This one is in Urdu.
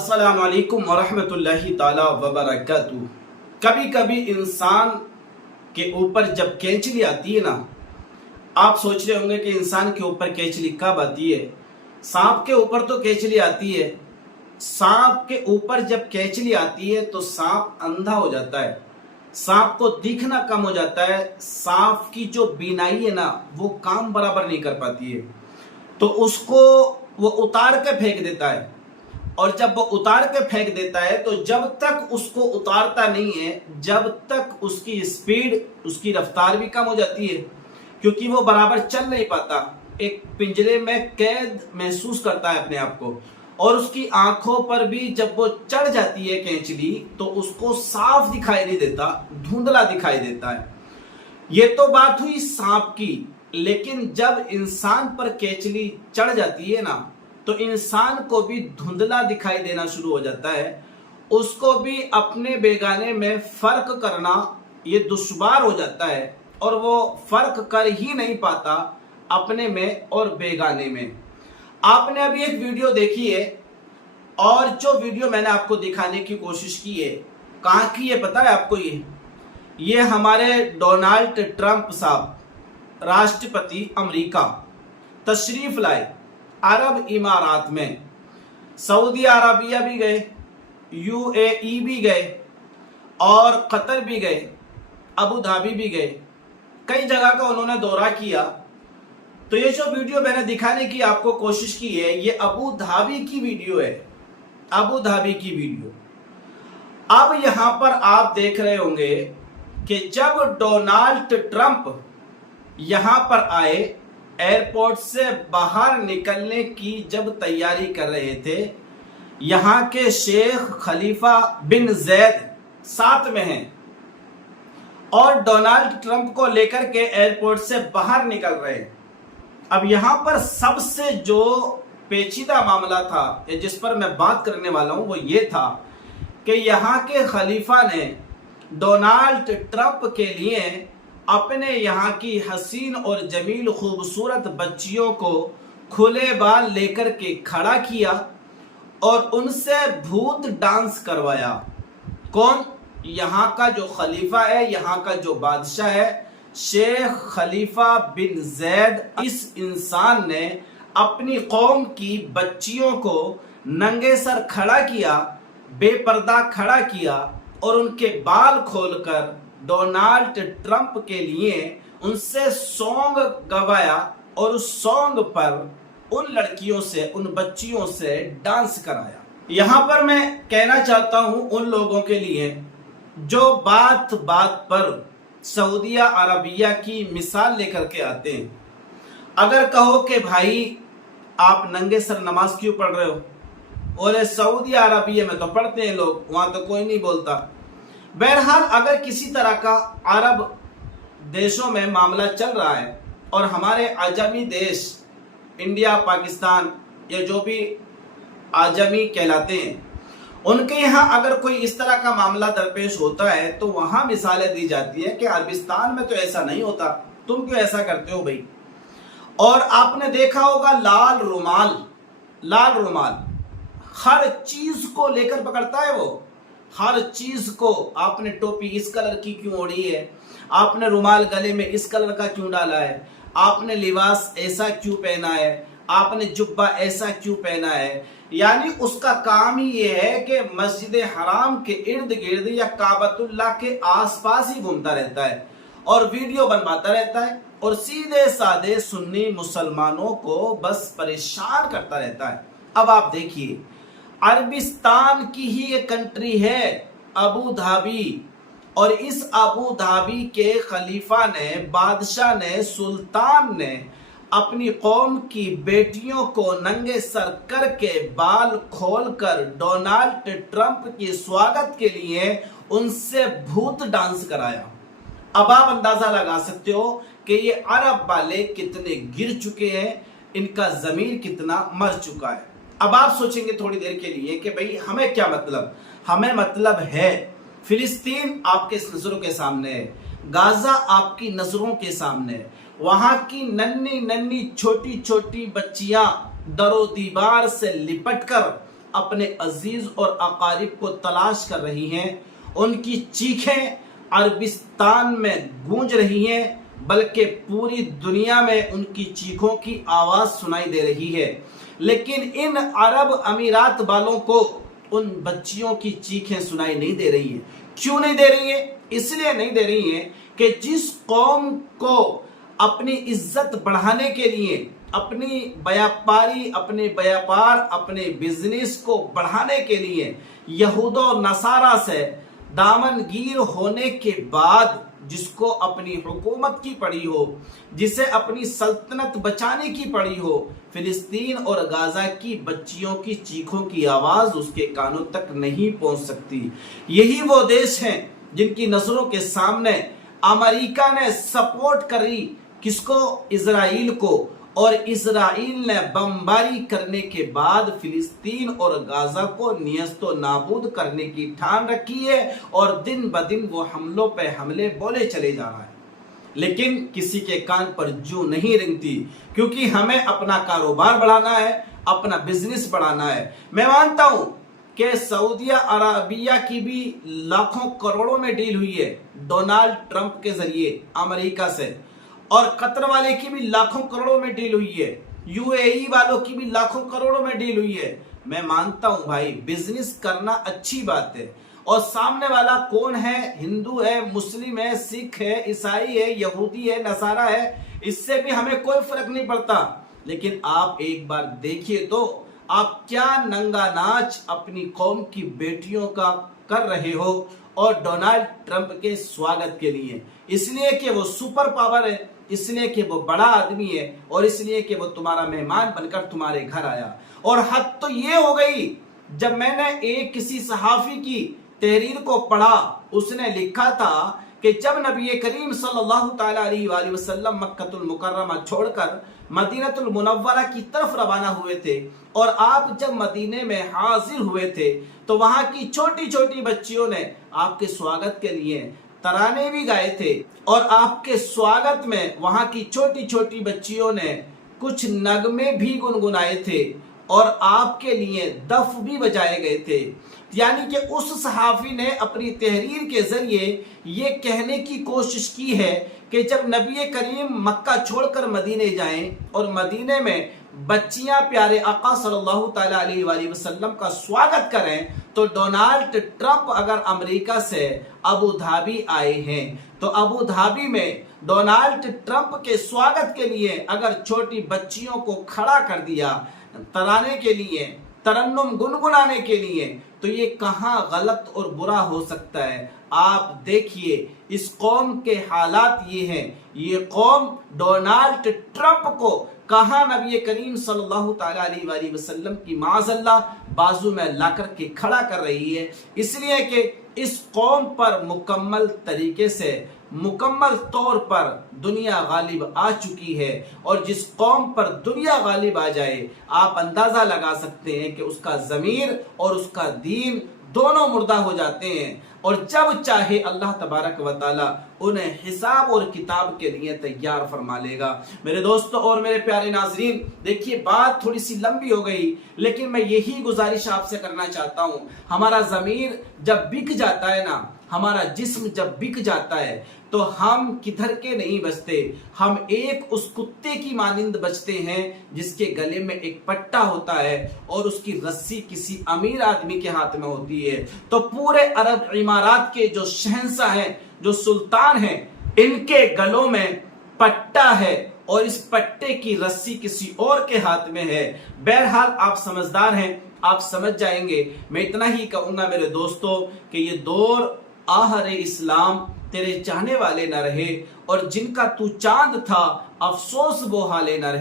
السلام علیکم ورحمۃ اللہ تعالی وبرکاتہ۔ کبھی کبھی انسان کے اوپر جب کینچلی آتی ہے نا، آپ سوچ رہے ہوں گے کہ انسان کے اوپر کینچلی کب آتی ہے؟ سانپ کے اوپر تو کینچلی آتی ہے۔ سانپ کے اوپر جب کینچلی آتی ہے تو سانپ اندھا ہو جاتا ہے، سانپ کو دیکھنا کم ہو جاتا ہے، سانپ کی جو بینائی ہے نا وہ کام برابر نہیں کر پاتی ہے، تو اس کو وہ اتار کے پھینک دیتا ہے۔ اور جب وہ اتار کے پھینک دیتا ہے تو جب تک اس کو اتارتا نہیں ہے، جب تک اس کی سپیڈ، اس کی رفتار بھی کم ہو جاتی ہے، کیونکہ وہ برابر چل نہیں پاتا، ایک پنجرے میں قید محسوس کرتا ہے اپنے آپ کو، اور اس کی آنکھوں پر بھی جب وہ چڑھ جاتی ہے کینچلی تو اس کو صاف دکھائی نہیں دیتا، دھندلا دکھائی دیتا ہے۔ یہ تو بات ہوئی سانپ کی، لیکن جب انسان پر کینچلی چڑھ جاتی ہے نا تو انسان کو بھی دھندلا دکھائی دینا شروع ہو جاتا ہے، اس کو بھی اپنے بیگانے میں فرق کرنا یہ دشوار ہو جاتا ہے، اور وہ فرق کر ہی نہیں پاتا اپنے میں اور بیگانے میں۔ آپ نے ابھی ایک ویڈیو دیکھی ہے، اور جو ویڈیو میں نے آپ کو دکھانے کی کوشش کی ہے، کہاں کی ہے پتہ ہے آپ کو؟ یہ ہمارے ڈونلڈ ٹرمپ صاحب راشٹرپتی امریکہ تشریف لائے عرب امارات میں، سعودی عربیہ بھی گئے، یو اے ای بھی گئے، اور قطر بھی گئے، ابو دھابی بھی گئے، کئی جگہ کا انہوں نے دورہ کیا۔ تو یہ جو ویڈیو میں نے دکھانے کی آپ کو کوشش کی ہے، یہ ابو دھابی کی ویڈیو ہے، ابو دھابی کی ویڈیو۔ اب یہاں پر آپ دیکھ رہے ہوں گے کہ جب ڈونلڈ ٹرمپ یہاں پر آئے، ایئرپورٹ سے باہر نکلنے کی جب تیاری کر رہے تھے، یہاں کے شیخ خلیفہ بن زید ساتھ میں ہیں، اور ڈونلڈ ٹرمپ کو لے کر کے ایئرپورٹ سے باہر نکل رہے ہیں۔ اب یہاں پر سب سے جو پیچیدہ معاملہ تھا، جس پر میں بات کرنے والا ہوں، وہ یہ تھا کہ یہاں کے خلیفہ نے ڈونلڈ ٹرمپ کے لیے اپنے یہاں کی حسین اور جمیل خوبصورت بچیوں کو کھلے بال لے کر کے کھڑا کیا اور ان سے بھوت ڈانس کروایا۔ کون؟ یہاں کا جو خلیفہ ہے، یہاں کا جو بادشاہ ہے، شیخ خلیفہ بن زید۔ اس انسان نے اپنی قوم کی بچیوں کو ننگے سر کھڑا کیا، بے پردہ کھڑا کیا، اور ان کے بال کھول کر ڈونلڈ ٹرمپ کے لیے ان سے سونگ گوایا، اور اس سونگ پر ان لڑکیوں سے، ان بچیوں سے ڈانس کرایا۔ یہاں پر میں کہنا چاہتا ہوں ان لوگوں کے لیے جو بات بات پر سعودیہ عربیہ کی مثال لے کر کے آتے ہیں، اگر کہو کہ بھائی آپ ننگے سر نماز کیوں پڑھ رہے ہو، بولے سعودیہ عربیہ میں تو پڑھتے ہیں لوگ، وہاں تو کوئی نہیں بولتا۔ بہرحال اگر کسی طرح کا عرب دیشوں میں معاملہ چل رہا ہے، اور ہمارے عجمی دیش انڈیا، پاکستان، یا جو بھی عجمی کہلاتے ہیں، ان کے یہاں اگر کوئی اس طرح کا معاملہ درپیش ہوتا ہے تو وہاں مثالیں دی جاتی ہیں کہ عربستان میں تو ایسا نہیں ہوتا، تم کیوں ایسا کرتے ہو بھائی؟ اور آپ نے دیکھا ہوگا لال رومال، لال رومال ہر چیز کو لے کر پکڑتا ہے، وہ ہر چیز کو، آپ نے ٹوپی اس کلر کی کیوں اوڑھی ہے، آپ نے رومال گلے میں اس کلر کا کیوں ڈالا ہے، آپ نے لباس ایسا کیوں پہنا ہے، آپ نے جبہ ایسا کیوں پہنا ہے۔ یعنی اس کا کام ہی یہ ہے کہ مسجد حرام کے ارد گرد یا کعبۃ اللہ کے آس پاس ہی گھومتا رہتا ہے، اور ویڈیو بنواتا رہتا ہے، اور سیدھے سادے سنی مسلمانوں کو بس پریشان کرتا رہتا ہے۔ اب آپ دیکھیے، عربستان کی ہی ایک کنٹری ہے ابو دھابی، اور اس ابو دھابی کے خلیفہ نے، بادشاہ نے، سلطان نے اپنی قوم کی بیٹیوں کو ننگے سر کر کے بال کھول کر ڈونلڈ ٹرمپ کی سواگت کے لیے ان سے بھوت ڈانس کرایا۔ اب آپ اندازہ لگا سکتے ہو کہ یہ عرب والے کتنے گر چکے ہیں، ان کا ضمیر کتنا مر چکا ہے۔ اب آپ سوچیں گے تھوڑی دیر کے لیے کہ بھئی ہمیں کیا مطلب؟ ہمیں مطلب ہے فلسطین آپ کے نظروں کے سامنے ہے، غازہ آپ کی نظروں کے سامنے ہے، وہاں کی ننھی ننھی چھوٹی چھوٹی بچیاں در و دیوار سے لپٹ کر اپنے عزیز اور اقارب کو تلاش کر رہی ہیں، ان کی چیخیں عربستان میں گونج رہی ہیں، بلکہ پوری دنیا میں ان کی چیخوں کی آواز سنائی دے رہی ہے۔ لیکن ان عرب امارات والوں کو ان بچیوں کی چیخیں سنائی نہیں دے رہی ہیں۔ کیوں نہیں دے رہی ہیں؟ اس لیے نہیں دے رہی ہیں کہ جس قوم کو اپنی عزت بڑھانے کے لیے، اپنی بیاپاری، اپنے بزنس کو بڑھانے کے لیے یہود و نصارہ سے دامن گیر ہونے کے بعد، جس کو اپنی حکومت کی پڑی ہو، جسے اپنی سلطنت بچانے کی پڑی ہو، فلسطین اور غزہ کی بچیوں کی چیخوں کی آواز اس کے کانوں تک نہیں پہنچ سکتی۔ یہی وہ دیش ہیں جن کی نظروں کے سامنے امریکہ نے سپورٹ کری، کس کو؟ اسرائیل کو، اور اسرائیل نے بمباری کرنے کے بعد فلسطین اور غزہ کو نیست و نابود کرنے کی ٹھان رکھی ہے، اور دن بدن وہ حملوں پہ حملے بولے چلے جا رہا ہے۔ لیکن کسی کے کان پر جو نہیں رنگتی، کیونکہ ہمیں اپنا کاروبار بڑھانا ہے، اپنا بزنس بڑھانا ہے۔ میں مانتا ہوں کہ سعودیہ عربیہ کی بھی لاکھوں کروڑوں میں ڈیل ہوئی ہے ڈونالڈ ٹرمپ کے ذریعے امریکہ سے، اور قطر والے کی بھی لاکھوں کروڑوں میں ڈیل ہوئی ہے، یو اے ای والوں کی بھی لاکھوں کروڑوں میں ڈیل ہوئی ہے۔ میں مانتا ہوں بھائی بزنس کرنا اچھی بات ہے، اور سامنے والا کون ہے، ہندو ہے، مسلم ہے، سکھ ہے، عیسائی ہے، یہودی ہے، نصارہ ہے، اس سے بھی ہمیں کوئی فرق نہیں پڑتا۔ لیکن آپ ایک بار دیکھیے تو آپ کیا ننگا ناچ اپنی قوم کی بیٹیوں کا کر رہے ہو، اور ڈونالڈ ٹرمپ کے سواگت کے لیے، اس لیے کہ وہ سپر پاور ہے، اس لیے کہ وہ بڑا آدمی ہے، اور اس لیے کہ وہ تمہارا مہمان بن کر تمہارے گھر آیا۔ اور حد تو یہ ہو گئی، جب میں نے کسی صحافی کی تحریر کو پڑھا، اس نے لکھا تھا کہ جب نبی کریم صلی اللہ تعالیٰ علیہ وآلہ وسلم مکہ المکرمہ چھوڑ کر مدینہ المنورہ کی طرف روانہ ہوئے تھے، اور آپ جب مدینے میں حاضر ہوئے تھے تو وہاں کی چھوٹی چھوٹی بچیوں نے آپ کے سواگت کے لیے ترانے بھی گائے تھے، اور آپ کے سواگت میں وہاں کی چھوٹی چھوٹی بچیوں نے کچھ نغمے بھی گنگنائے تھے، اور آپ کے لیے دف بھی بجائے گئے تھے۔ یعنی کہ اس صحافی نے اپنی تحریر کے ذریعے یہ کہنے کی کوشش کی ہے کہ جب نبی کریم مکہ چھوڑ کر مدینے جائیں اور مدینے میں بچیاں پیارے آقا صلی اللہ تعالیٰ علیہ وآلہ وسلم کا سواگت کریں، تو ڈونالڈ ٹرمپ اگر امریکہ سے ابو دھابی آئے ہیں تو ابو دھابی میں ڈونالڈ ٹرمپ کے سواگت کے لیے اگر چھوٹی بچیوں کو کھڑا کر دیا ترانے کے لیے، ترنم گنگنانے کے لیے، تو یہ کہاں غلط اور برا ہو سکتا ہے؟ آپ دیکھیے اس قوم کے حالات یہ ہیں، یہ قوم ڈونالڈ ٹرمپ کو کہاں نبی کریم صلی اللہ تعالیٰ علیہ وآلہ وسلم کی معاذ اللہ بازو میں لا کر کے کھڑا کر رہی ہے، اس لیے کہ اس قوم پر مکمل طریقے سے، مکمل طور پر دنیا غالب آ چکی ہے، اور جس قوم پر دنیا غالب آ جائے آپ اندازہ لگا سکتے ہیں کہ اس کا ضمیر اور اس کا دین دونوں مردہ ہو جاتے ہیں، اور جب چاہے اللہ تبارک و تعالی انہیں حساب اور کتاب کے لیے تیار فرما لے گا۔ میرے دوستو اور میرے پیارے ناظرین، دیکھیے بات تھوڑی سی لمبی ہو گئی، لیکن میں یہی گزارش آپ سے کرنا چاہتا ہوں، ہمارا ضمیر جب بک جاتا ہے نا، ہمارا جسم جب بک جاتا ہے تو ہم کدھر کے نہیں بچتے، ہم ایک اس کتے کی مانند بچتے ہیں جس کے گلے میں ایک پٹا ہوتا ہے اور اس کی رسی کسی امیر آدمی کے ہاتھ میں ہوتی ہے۔ تو پورے عرب امارات کے جو شہنشاہ ہیں، جو سلطان ہیں، ان کے گلوں میں پٹا ہے، اور اس پٹے کی رسی کسی اور کے ہاتھ میں ہے۔ بہرحال آپ سمجھدار ہیں، آپ سمجھ جائیں گے۔ میں اتنا ہی کہوں گا میرے دوستو کہ یہ دور آہر اسلام تیرے چاہنے والے نہ رہے، اور جن کا تو چاند تھا افسوس وہ حالے نہ رہے۔